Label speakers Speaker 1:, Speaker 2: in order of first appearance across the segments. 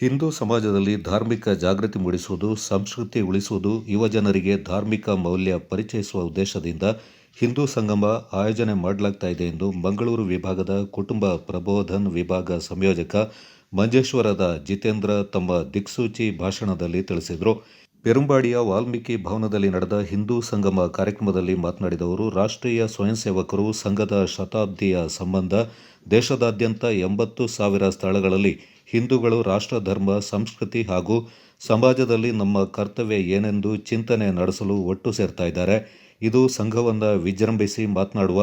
Speaker 1: ಹಿಂದೂ ಸಮಾಜದಲ್ಲಿ ಧಾರ್ಮಿಕ ಜಾಗೃತಿ ಮೂಡಿಸುವುದು, ಸಂಸ್ಕೃತಿ ಉಳಿಸುವುದು ಯುವಜನರಿಗೆ ಧಾರ್ಮಿಕ ಮೌಲ್ಯ ಪರಿಚಯಿಸುವ ಉದ್ದೇಶದಿಂದ ಹಿಂದೂ ಸಂಗಮ ಆಯೋಜನೆ ಮಾಡಲಾಗ್ತಾ ಇದೆ ಎಂದು ಮಂಗಳೂರು ವಿಭಾಗದ ಕುಟುಂಬ ಪ್ರಬೋಧನ್ ವಿಭಾಗ ಸಂಯೋಜಕ ಮಂಜೇಶ್ವರದ ಜಿತೇಂದ್ರ ತಮ್ಮ ದಿಕ್ಸೂಚಿ ಭಾಷಣದಲ್ಲಿ ತಿಳಿಸಿದರು. ಪೆರುಂಬಾಡಿಯ ವಾಲ್ಮೀಕಿ ಭವನದಲ್ಲಿ ನಡೆದ ಹಿಂದೂ ಸಂಗಮ ಕಾರ್ಯಕ್ರಮದಲ್ಲಿ ಮಾತನಾಡಿದ ಅವರು, ರಾಷ್ಟ್ರೀಯ ಸ್ವಯಂ ಸೇವಕರು ಸಂಘದ ಶತಾಬ್ದಿಯ ಸಂಬಂಧ ದೇಶದಾದ್ಯಂತ ಎಂಬತ್ತು ಸಾವಿರ ಸ್ಥಳಗಳಲ್ಲಿ ಹಿಂದೂಗಳು ರಾಷ್ಟ್ರ, ಧರ್ಮ, ಸಂಸ್ಕೃತಿ ಹಾಗೂ ಸಮಾಜದಲ್ಲಿ ನಮ್ಮ ಕರ್ತವ್ಯ ಏನೆಂದು ಚಿಂತನೆ ನಡೆಸಲು ಒಟ್ಟು ಸೇರ್ತಾ ಇದ್ದಾರೆ. ಇದು ಸಂಘವನ್ನು ವಿಜೃಂಭಿಸಿ ಮಾತನಾಡುವ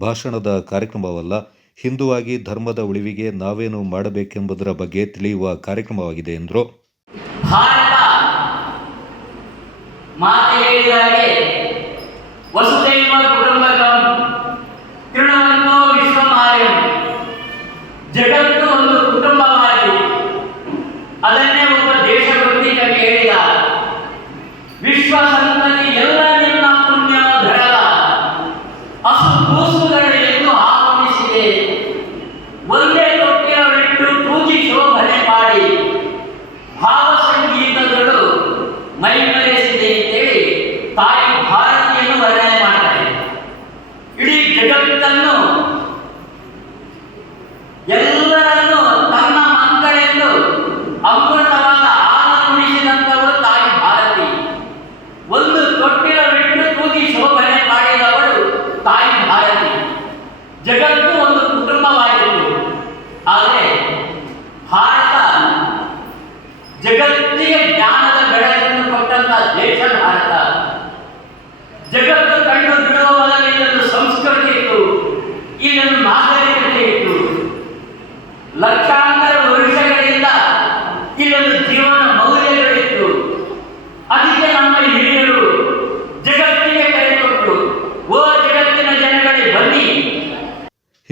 Speaker 1: ಭಾಷಣದ ಕಾರ್ಯಕ್ರಮವಲ್ಲ, ಹಿಂದುವಾಗಿ ಧರ್ಮದ ಉಳಿವಿಗೆ ನಾವೇನು ಮಾಡಬೇಕೆಂಬುದರ ಬಗ್ಗೆ ತಿಳಿಯುವ ಕಾರ್ಯಕ್ರಮವಾಗಿದೆ ಎಂದರು.
Speaker 2: ಜಗತ್ತನ್ನು ಎಲ್ಲರನ್ನು ತನ್ನ ಮಕ್ಕಳೆಂದು ಅಮೃತವಾದ ಕುಡಿಸಿದಂಥವಳು ತಾಯಿ ಭಾರತಿ. ಒಂದು ತೊಟ್ಟಿರವಿಟ್ಟು ತೂಗಿ ಶೋಭನೆ ಮಾಡಿದವಳು ತಾಯಿ ಭಾರತಿ. ಜಗತ್ತು ಒಂದು ಕುಟುಂಬವಾಗಿತ್ತು. ಆದರೆ ಭಾರತ ಜಗತ್ತಿಗೆ ಜ್ಞಾನದ ಬೆಳೆಯನ್ನು ಕೊಟ್ಟಂತ ದೇಶ ಭಾರತ. ಜಗತ್ತು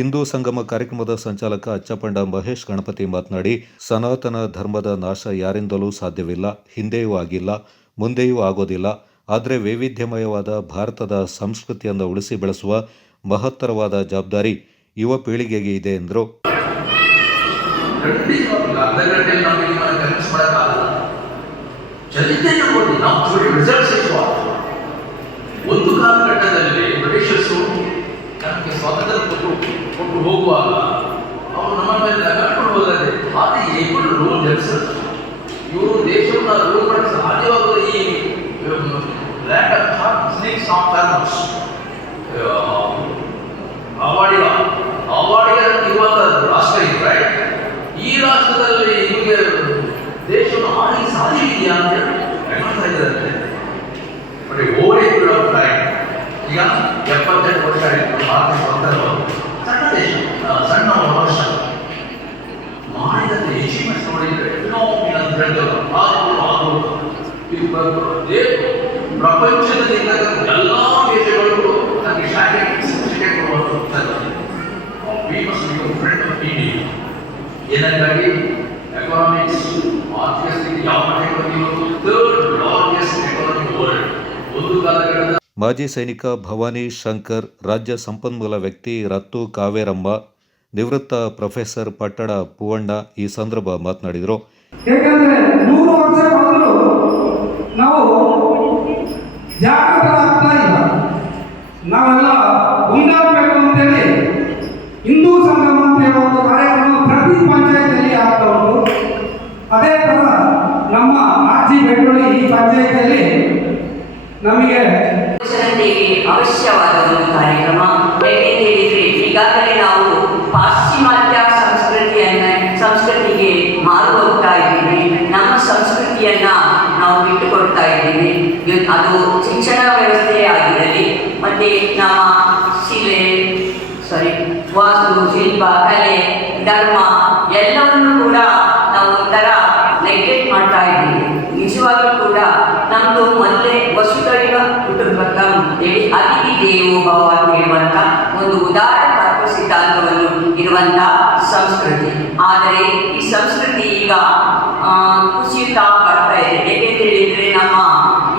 Speaker 1: ಹಿಂದೂ ಸಂಗಮ ಕಾರ್ಯಕ್ರಮದ ಸಂಚಾಲಕ ಅಚ್ಚಪಂಡ ಮಹೇಶ್ ಗಣಪತಿ ಮಾತನಾಡಿ, ಸನಾತನ ಧರ್ಮದ ನಾಶ ಯಾರಿಂದಲೂ ಸಾಧ್ಯವಿಲ್ಲ, ಹಿಂದೆಯೂ ಆಗಿಲ್ಲ, ಮುಂದೆಯೂ ಆಗೋದಿಲ್ಲ, ಆದರೆ ವೈವಿಧ್ಯಮಯವಾದ ಭಾರತದ ಸಂಸ್ಕೃತಿಯನ್ನು ಉಳಿಸಿ ಬೆಳೆಸುವ ಮಹತ್ತರವಾದ ಜವಾಬ್ದಾರಿ ಯುವ ಪೀಳಿಗೆಗೆ ಇದೆ ಎಂದರು.
Speaker 3: ಒಂದು ಅರ್ಧ ಆಫ್ ಪ್ರಪಂಚದಲ್ಲಿ ಎಲ್ಲ ದೇಶಗಳಿಗೂ ನಮಗೆ ಶಾಖೆ ಸರ್ಟಿಫಿಕೇಟ್ ಕೊಡುವಂಥದ್ದು. We must become friend of India ಏನಕ್ಕಾಗಿ economics ಆರ್ಥಿಕ ಸ್ಥಿತಿ ಯಾವ ಮಟ್ಟಕ್ಕೆ ಬಂದಿರೋದು ಥರ್ಡ್ ಲಾರ್ಜೆಸ್ಟ್ ಎಕಾನಮಿ ವರ್ಲ್ಡ್ ಒಂದು ಕಾಲಘಟ್ಟದ
Speaker 1: ಮಾಜಿ ಸೈನಿಕ ಭವಾನಿ ಶಂಕರ್ ರಾಜ್ಯ ಸಂಪನ್ಮೂಲ ವ್ಯಕ್ತಿ ರತ್ತು ಕಾವೇರಮ್ಮ ನಿವೃತ್ತ ಪ್ರೊಫೆಸರ್ ಪಟ್ಟಣ ಪೂವಣ್ಣ ಈ ಸಂದರ್ಭ ಮಾತನಾಡಿದರು.
Speaker 4: ಏಕೆಂದರೆ ನೂರು ವರ್ಷ ನಾವು ಜಾಗೃತರಾಗ್ತಾ ಇಲ್ಲ ನಾವೆಲ್ಲ ಒಂದಾಗಬೇಕು ಅಂತೇಳಿ ಹಿಂದೂ ಸಂಗಮ ಅಂತ ಒಂದು ಕಾರ್ಯಕ್ರಮ ಪ್ರತಿ ಪಂಚಾಯತಿಯಲ್ಲಿ ಆಗ್ತಾ ಉಂಟು. ಅದೇ ಥರ ನಮ್ಮ ಆರ್ಜಿ ಬೆಟ್ಟುಳಿ ಈ ಪಂಚಾಯತಿಯಲ್ಲಿ ನಮಗೆ
Speaker 5: ಅವಶ್ಯವಾದ ಒಂದು ಕಾರ್ಯಕ್ರಮ. ಹೇಳಿದ್ರೆ, ಈಗಾಗಲೇ ನಾವು ಪಾಶ್ಚಿಮಾತ್ಯ ಸಂಸ್ಕೃತಿಯನ್ನ, ಸಂಸ್ಕೃತಿಗೆ ಮಾರು ಹೋಗ್ತಾ ಇದ್ದೀವಿ ನಮ್ಮ ಸಂಸ್ಕೃತಿಯನ್ನ ನಾವು ಬಿಟ್ಟುಕೊಡ್ತಾ ಇದ್ದೀವಿ. ಅದು ಶಿಕ್ಷಣ ವ್ಯವಸ್ಥೆ ಆಗಿರಲಿ, ಮತ್ತೆ ನಮ್ಮ ಶಿಲೆ ಸಾರಿ ವಾಸ್ತು, ಶಿಲ್ಪ, ಕಲೆ, ಧರ್ಮ ಎಲ್ಲವನ್ನು ಕೂಡ ನಾವು ಒಂಥರ ನೆಗ್ಲೆಕ್ಟ್ ಮಾಡ್ತಾ ಇದ್ದೀವಿ. ನಿಜವಾಗ್ಲೂ ಕೂಡ ನಮ್ದು ಮೊದಲೇ ವಸುಧೈವ ಕುಟುಂಬಕಂ ಅತಿಥಿ ದೇವೋ ಭಾವ ಅಂತ ಒಂದು ತತ್ವ ಸಿದ್ಧಾಂತವನ್ನು ಇರುವಂಥ ಸಂಸ್ಕೃತಿ. ಆದರೆ ಈ ಸಂಸ್ಕೃತಿ ಈಗ ಕುಸಿಯುತ್ತಾ ಬರ್ತಾ ಇದೆ. ಹೇಗೆ ಹೇಳಿದ್ರೆ ನಮ್ಮ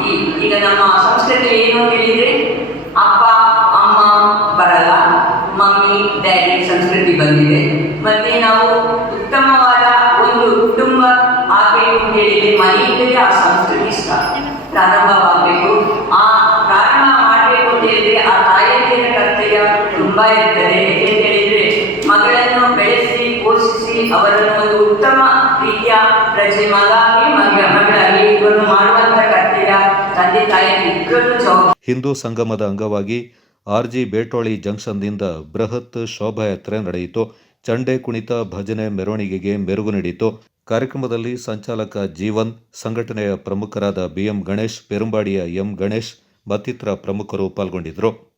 Speaker 5: ಈ, ಈಗ ನಮ್ಮ ಸಂಸ್ಕೃತಿ ಏನು ಹೇಳಿದ್ರೆ, ಅಪ್ಪ, ಅಮ್ಮ ಬರಲ್ಲ, ಮಮ್ಮಿ, ಡ್ಯಾಡಿ ಸಂಸ್ಕೃತಿ ಬಂದಿದೆ. ಮತ್ತೆ ನಾವು ಉತ್ತಮವಾದ ಒಂದು ಕುಟುಂಬ ಆಗಬೇಕು ಹೇಳಿದ್ರೆ ಮನೆಯಿಂದಲೇ ಆ ಸಂಸ್ಕೃತಿ ಪ್ರಾರಂಭವಾಗಿದೆ ಅವರನ್ನು ಒಂದು ಉತ್ತಮ ರೀತಿಯ ಪ್ರಜೆ ಮಗಾಗಿ ಮಗ ಮಗಳಾಗಿ ಮಾಡುವಂತ ಕರ್ತವ್ಯ ತಂದೆ ತಾಯಿ
Speaker 1: ಹಿಂದೂ ಸಂಗಮದ ಅಂಗವಾಗಿ ಆರ್ಜಿ ಬೇಟೋಳಿ ಜಂಕ್ಷನ್ನಿಂದ ಬೃಹತ್ ಶೋಭಾಯಾತ್ರೆ ನಡೆಯಿತು. ಚಂಡೆ ಕುಣಿತ ಭಜನೆ ಮೆರವಣಿಗೆಗೆ ಮೆರುಗು ನೀಡಿತು. ಕಾರ್ಯಕ್ರಮದಲ್ಲಿ ಸಂಚಾಲಕ ಜೀವನ್, ಸಂಘಟನೆಯ ಪ್ರಮುಖರಾದ ಬಿಎಂ ಗಣೇಶ್, ಪೆರುಂಬಾಡಿಯ ಎಂ ಗಣೇಶ್, ಮತ್ತಿತರ ಪ್ರಮುಖರು ಪಾಲ್ಗೊಂಡಿದ್ದರು.